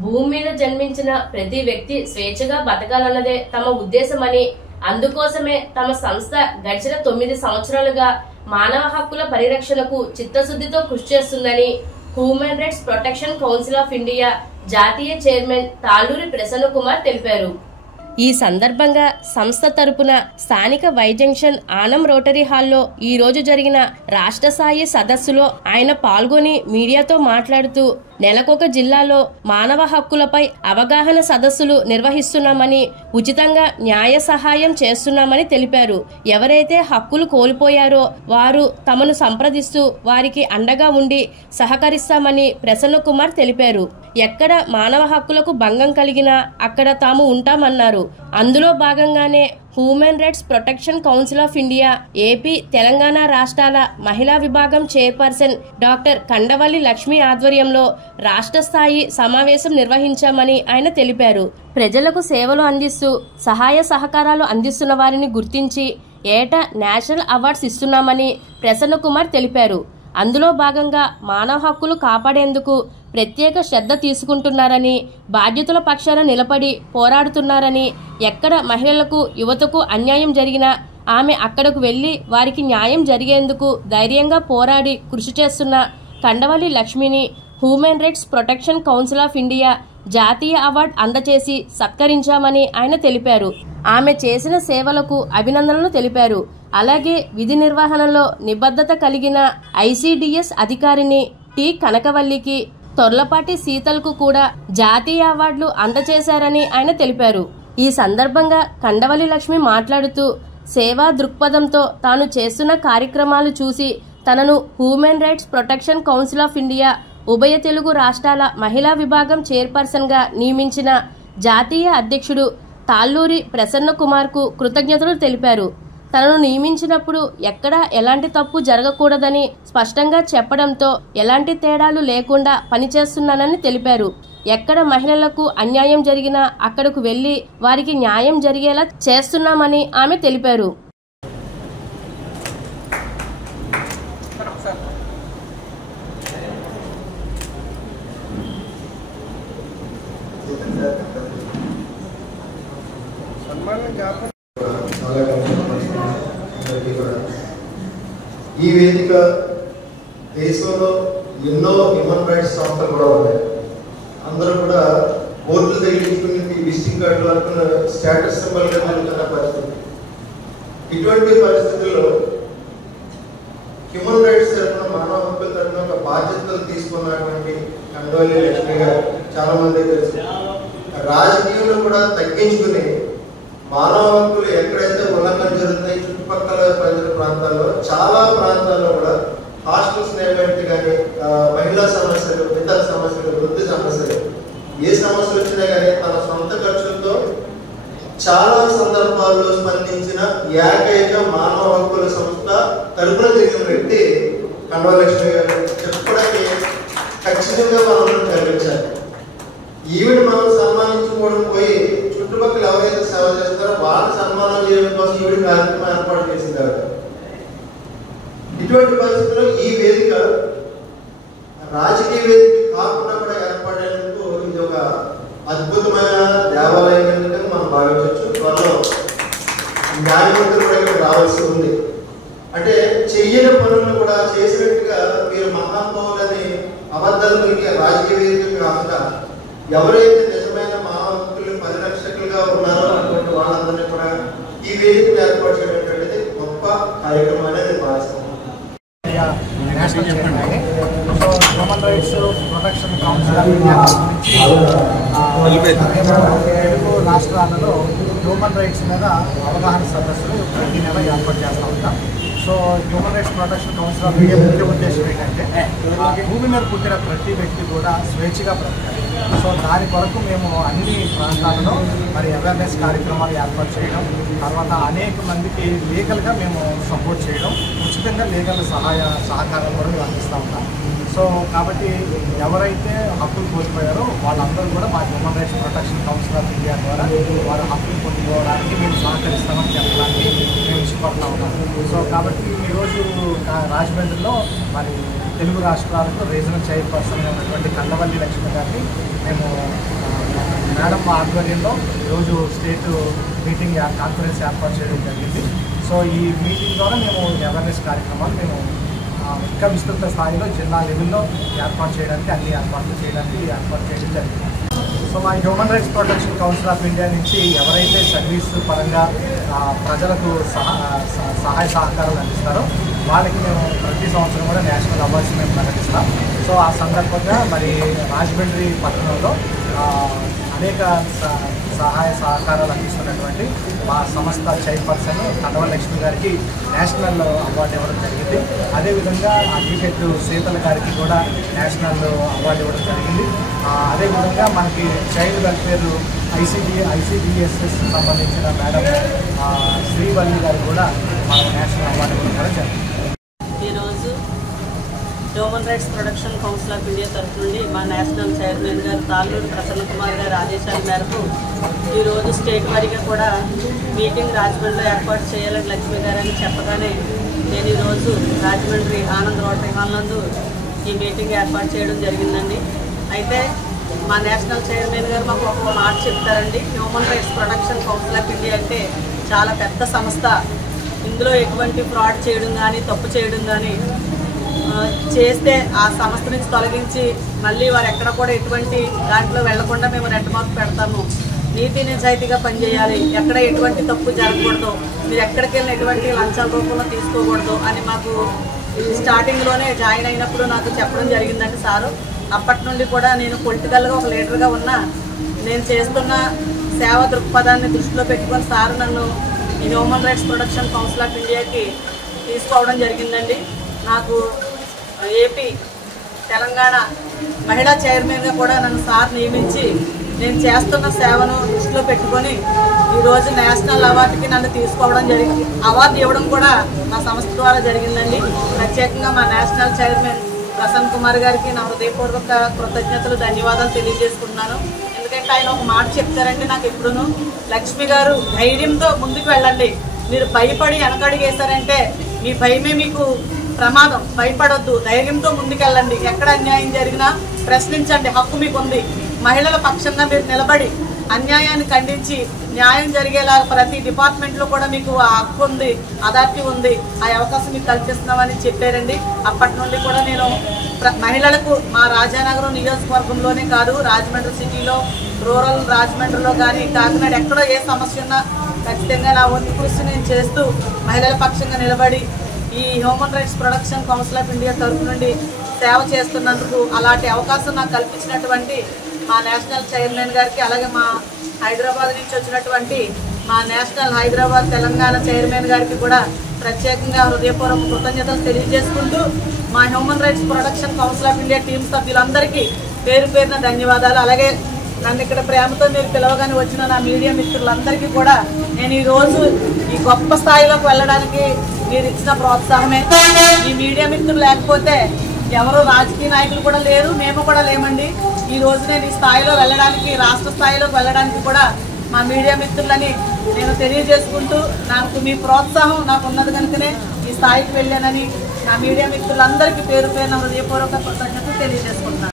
భూమి మీద జన్మించిన ప్రతి వ్యక్తి స్వేచ్ఛగా బతకాలన్నదే తమ ఉద్దేశమని, అందుకోసమే తమ సంస్థ గడిచిన 9 సంవత్సరాలుగా మానవ హక్కుల పరిరక్షణకు చిత్తశుద్ధితో కృషి చేస్తుందని human rights protection council of India జాతీయ చైర్మన్ తాళ్ళూరి ప్రసన్న కుమార్ తెలిపారు. ఈ సందర్భంగా సంస్థ తరపున స్థానిక వై జంక్షన్ ఆనం రోటరీ హాల్లో ఈ రోజు జరిగిన రాష్ట్ర స్థాయి సదస్సులో ఆయన పాల్గొని మీడియాతో మాట్లాడుతూ నెలకొక జిల్లాలో మానవ హక్కులపై అవగాహన సదస్సులు నిర్వహిస్తున్నామని, ఉచితంగా న్యాయ సహాయం చేస్తున్నామని తెలిపారు. ఎవరైతే హక్కులు కోల్పోయారో వారు తమను సంప్రదిస్తూ వారికి అండగా ఉండి సహకరిస్తామని ప్రసన్న కుమార్ తెలిపారు. ఎక్కడ మానవ హక్కులకు భంగం కలిగినా అక్కడ తాము ఉంటామన్నారు. అందులో భాగంగానే human rights protection council of India AP, Telangana రాష్ట్రాల మహిళా విభాగం చైర్పర్సన్ డాక్టర్ కండవల్లి లక్ష్మి ఆధ్వర్యంలో రాష్ట్ర స్థాయి సమావేశం నిర్వహించామని ఆయన తెలిపారు. ప్రజలకు సేవలు అందిస్తూ సహాయ సహకారాలు అందిస్తున్న వారిని గుర్తించి ఏటా నేషనల్ అవార్డ్స్ ఇస్తున్నామని ప్రసన్న కుమార్ తెలిపారు. అందులో భాగంగా మానవ హక్కులు కాపాడేందుకు ప్రత్యేక శ్రద్ధ తీసుకుంటున్నారని, బాధ్యతల పక్షాన నిలబడి పోరాడుతున్నారని, ఎక్కడ మహిళలకు, యువతకు అన్యాయం జరిగినా ఆమె అక్కడకు వెళ్లి వారికి న్యాయం జరిగేందుకు ధైర్యంగా పోరాడి కృషి చేస్తున్న కండవల్లి లక్ష్మిని human rights protection council of India జాతీయ అవార్డు అందచేసి సత్కరించామని ఆయన తెలిపారు. ఆమె చేసిన సేవలకు అభినందనలు తెలిపారు. అలాగే విధి నిర్వహణలో నిబద్ధత కలిగిన ఐసిడిఎస్ అధికారిని టి కనకవల్లికి, తొర్లపాటి శీతల్కు కూడా జాతీయ అవార్డులు అందచేశారని ఆయన తెలిపారు. ఈ సందర్భంగా కండవల్లి లక్ష్మి మాట్లాడుతూ సేవా దృక్పథంతో తాను చేస్తున్న కార్యక్రమాలు చూసి తనను human rights protection council of India ఉభయ తెలుగు రాష్ట్రాల మహిళా విభాగం చైర్పర్సన్ గా నియమించిన జాతీయ అధ్యక్షుడు తాళ్ళూరి ప్రసన్న కుమార్ కు కృతజ్ఞతలు తెలిపారు. తనను నియమించినప్పుడు ఎక్కడా ఎలాంటి తప్పు జరగకూడదని స్పష్టంగా చెప్పడంతో ఎలాంటి తేడాలు లేకుండా పనిచేస్తున్నానని తెలిపారు. ఎక్కడ మహిళలకు అన్యాయం జరిగినా అక్కడకు వెళ్లి వారికి న్యాయం జరిగేలా చేస్తున్నామని ఆమె తెలిపారు. ఈ వేదిక దేశంలో ఎన్నో హ్యూమన్ రైట్స్ సంస్థలు కూడా ఉన్నాయి. అందరూ కూడా బోర్డులు తగిలించుకుని విజిటింగ్ కార్డులు అనుకున్న స్టేటస్ సింబల్గా జరుగుతున్న పరిస్థితి. ఇటువంటి పరిస్థితుల్లో హ్యూమన్ రైట్స్ తరఫున, మానవ హక్కుల తరఫున ఒక బాధ్యతలు తీసుకున్నటువంటి కండవల్లి లక్ష్మి గారు చాలా మంది తెలుసు. రాజకీయంలో కూడా తగ్గించుకుని మానవ హక్కులు ఎక్కడైతే ఉల్లంఘన జరుగుతున్నాయి చుట్టుపక్కల ప్రజల ప్రాంతాల్లో, చాలా ప్రాంతాల్లో కూడా హాస్టల్స్ నిలబెట్టి కానీ, మహిళా సమస్యలు, ఇతర సమస్యలు, వృద్ధి సమస్యలు, ఏ సమస్యలు వచ్చినా కానీ తన సొంత ఖర్చులతో చాలా సందర్భాల్లో స్పందించిన ఏకైక మానవ హక్కుల సంస్థ తరపున తిరిగిన వ్యక్తి కండవల్లి లక్ష్మి గారు చెప్పడానికి ఖచ్చితంగా మనం కల్పించాలి. ఈవిడ మనం సన్మానించుకోవడం పోయి చుట్టుపక్కల ఎవరైతే సేవ చేస్తారో వాళ్ళని సన్మానం చేయడం కోసం ఈవిడ కార్యక్రమం ఏర్పాటు చేసింది. ఇటువంటి పరిస్థితుల్లో ఈ వేదిక రాజకీయ వేదిక కాకుండా కూడా ఏర్పడేందుకు ఇది ఒక అద్భుతమైన దేవాలయం కింద మనం భావించవచ్చు. త్వరలో న్యాయమూర్తులు కూడా ఇక్కడ రావాల్సి ఉంది. అంటే చెయ్యని పనులను కూడా చేసినట్టుగా మీరు మహానుభావులని అబద్ధాలు పలికే రాజకీయ వేదిక కాకుండా ఎవరైతే నిజమైన మానవ హక్కులు పరిరక్షకులుగా ఉన్నారో అటువంటి వాళ్ళందరినీ కూడా ఈ వేదికను ఏర్పాటు చేయడం గొప్ప కార్యక్రమం అనేది భావిస్తున్నాం. Human rights protection council of India Telugu రాష్ట్రాలలో హ్యూమన్ రైట్స్ మీద అవగాహన సదస్సులు ప్రతి నెల ఏర్పాటు చేస్తూ ఉంటాం. So human rights protection council of India ముఖ్య ఉద్దేశం ఏంటంటే భూమి మీద పుట్టిన ప్రతి వ్యక్తి కూడా స్వేచ్ఛగా బ్రతకాలి. సో దాని కొరకు మేము అన్ని ప్రాంతాలలో మరి అవేర్నెస్ కార్యక్రమాలు ఏర్పాటు చేయడం, తర్వాత అనేక మందికి లీగల్గా మేము సపోర్ట్ చేయడం, ఉచితంగా లీగల్ సహకారం కూడా మేము అందిస్తూ ఉంటాం. సో కాబట్టి ఎవరైతే హక్కులు కోల్పోయారో వాళ్ళందరూ కూడా మా human rights protection council of India ద్వారా వారు హక్కులు పొందుకోవడానికి మేము సహకరిస్తామని చెప్పడానికి మేము ఇష్టపడుతూ ఉన్నాం. సో కాబట్టి ఈరోజు రాజమండ్రిలో మరి తెలుగు రాష్ట్రాలకు రీజనల్ చైర్పర్సన్గా ఉన్నటువంటి కండవల్లి లక్ష్మి గారిని మేము మేడం ఆధ్వర్యంలో ఈరోజు స్టేట్ మీటింగ్ కాన్ఫరెన్స్ ఏర్పాటు చేయడం జరిగింది. సో ఈ మీటింగ్ ద్వారా మేము అవేర్నెస్ కార్యక్రమాలు మేము ఇంకా విస్తృత స్థాయిలో జిల్లా లెవెల్లో ఏర్పాటు చేయడం జరిగింది. సో మా human rights protection council of India నుంచి ఎవరైతే సర్వీస్ పరంగా ప్రజలకు సహాయ సహకారాలు అందిస్తారో వాళ్ళకి మేము ప్రతి సంవత్సరం కూడా నేషనల్ అవార్డ్స్ మేము ప్రకటిస్తాం. సో ఆ సందర్భంగా మరి రాజమండ్రి పట్టణంలో అనేక సహాయ సహకారాలు అందిస్తున్నటువంటి మా సంస్థ చైర్పర్సన్ కండవల్లి లక్ష్మి గారికి నేషనల్ అవార్డు ఇవ్వడం జరిగింది. అదేవిధంగా అడ్వకేట్ సీతల గారికి కూడా నేషనల్ అవార్డు ఇవ్వడం జరిగింది. అదేవిధంగా మనకి చైల్డ్ వెల్ఫేర్ ఐసీడీఎస్ఎస్ సంబంధించిన మేడం శ్రీవల్లి గారికి కూడా మనం నేషనల్ అవార్డు ఇవ్వడం జరిగింది. ఈరోజు human rights protection council of India తరఫు నుండి మా నేషనల్ చైర్మన్ గారు తాళ్ళూరు ప్రసన్న కుమార్ గారి ఆదేశాల మేరకు ఈరోజు స్టేట్ వారీగా కూడా మీటింగ్ రాజమండ్రిలో ఏర్పాటు చేయాలని లక్ష్మి గారని చెప్పగానే నేను ఈరోజు రాజమండ్రి ఆనంద్ రోటరీ హాల్ నందు ఈ మీటింగ్ ఏర్పాటు చేయడం జరిగిందండి. అయితే మా నేషనల్ చైర్మన్ గారు మాకు ఒక మాట చెప్తారండి. Human rights protection council of India అంటే చాలా పెద్ద సంస్థ. ఇందులో ఎటువంటి ఫ్రాడ్ చేయడం కానీ తప్పు చేయడం కానీ చేస్తే ఆ సంస్థ నుంచి తొలగించి మళ్ళీ వారు ఎక్కడ కూడా ఎటువంటి దాంట్లో వెళ్లకుండా మేము రెడ్ మార్క్ పెడతాము. నీతి నిజాయితీగా పనిచేయాలి, ఎక్కడ ఎటువంటి తప్పు జరగకూడదు, మీరు ఎక్కడికి వెళ్ళిన ఎటువంటి లంచాల రూపంలో తీసుకోకూడదు అని మాకు స్టార్టింగ్లోనే జాయిన్ అయినప్పుడు నాకు చెప్పడం జరిగిందండి సారు. అప్పటి నుండి కూడా నేను పొలిటికల్గా ఒక లీడర్గా ఉన్నా నేను చేస్తున్న సేవా దృక్పథాన్ని దృష్టిలో పెట్టుకొని సారు నన్ను ఈ human rights protection council of ఇండియాకి తీసుకోవడం జరిగిందండి. నాకు ఏపీ తెలంగాణ మహిళా చైర్మన్గా కూడా నన్ను సార్ నియమించి నేను చేస్తున్న సేవను దృష్టిలో పెట్టుకొని ఈరోజు నేషనల్ అవార్డుకి నన్ను తీసుకోవడం జరిగింది. అవార్డు ఇవ్వడం కూడా మా సంస్థ ద్వారా జరిగిందండి. ప్రత్యేకంగా మా నేషనల్ చైర్మన్ ప్రసన్న కుమార్ గారికి నా హృదయపూర్వక కృతజ్ఞతలు ధన్యవాదాలు తెలియజేసుకుంటున్నాను. ఎందుకంటే ఆయన ఒక మాట చెప్తారండి నాకు ఎప్పుడూను, లక్ష్మి గారు ధైర్యంతో ముందుకు వెళ్ళండి, మీరు భయపడి వెనకడుగేశారంటే మీ భయమే మీకు ప్రమాదం, భయపడొద్దు, ధైర్యంతో ముందుకెళ్ళండి, ఎక్కడ అన్యాయం జరిగినా ప్రశ్నించండి, హక్కు మీకు ఉంది, మహిళల పక్షంగా మీరు నిలబడి అన్యాయాన్ని ఖండించి న్యాయం జరిగేలా ప్రతి డిపార్ట్మెంట్లో కూడా మీకు ఆ హక్కు ఉంది, అథారిటీ ఉంది, ఆ అవకాశం మీకు కల్పిస్తున్నామని చెప్పారండి. అప్పటి నుండి కూడా నేను మహిళలకు మా రాజానగరం నియోజకవర్గంలోనే కాదు రాజమండ్రి సిటీలో రూరల్ రాజమండ్రిలో కానీ కాకినాడ ఎక్కడో ఏ సమస్య ఉన్నా ఖచ్చితంగా నా వంతు కృషి నేను చేస్తూ మహిళల పక్షంగా నిలబడి ఈ human rights protection council of India తరఫు నుండి సేవ చేస్తున్నందుకు అలాంటి అవకాశం నాకు కల్పించినటువంటి మా నేషనల్ చైర్మన్ గారికి, అలాగే మా హైదరాబాద్ నుంచి వచ్చినటువంటి మా నేషనల్ హైదరాబాద్ తెలంగాణ చైర్మన్ గారికి కూడా ప్రత్యేకంగా హృదయపూర్వక కృతజ్ఞతలు తెలియజేసుకుంటూ మా human rights protection council of India team సభ్యులందరికీ పేరు పేరున ధన్యవాదాలు. అలాగే నన్ను ఇక్కడ ప్రేమతో మీరు పిలవగానే వచ్చిన నా మీడియా మిత్రులందరికీ కూడా నేను ఈరోజు ఈ గొప్ప స్థాయిలోకి వెళ్ళడానికి మీరు ఇచ్చిన ప్రోత్సాహమే. ఈ మీడియా మిత్రులు లేకపోతే ఎవరు రాజకీయ నాయకులు కూడా లేరు, మేము కూడా లేమండి. ఈ రోజు నేను ఈ స్థాయిలో వెళ్ళడానికి, రాష్ట్ర స్థాయిలోకి వెళ్ళడానికి కూడా మా మీడియా మిత్రులని నేను తెలియజేసుకుంటూ నాకు మీ ప్రోత్సాహం నాకు ఉన్నది కనుకనే ఈ స్థాయికి వెళ్ళానని నా మీడియా మిత్రులందరికీ పేరు పేరున హృదయపూర్వక కృతజ్ఞతలు తెలియజేసుకుంటున్నాను.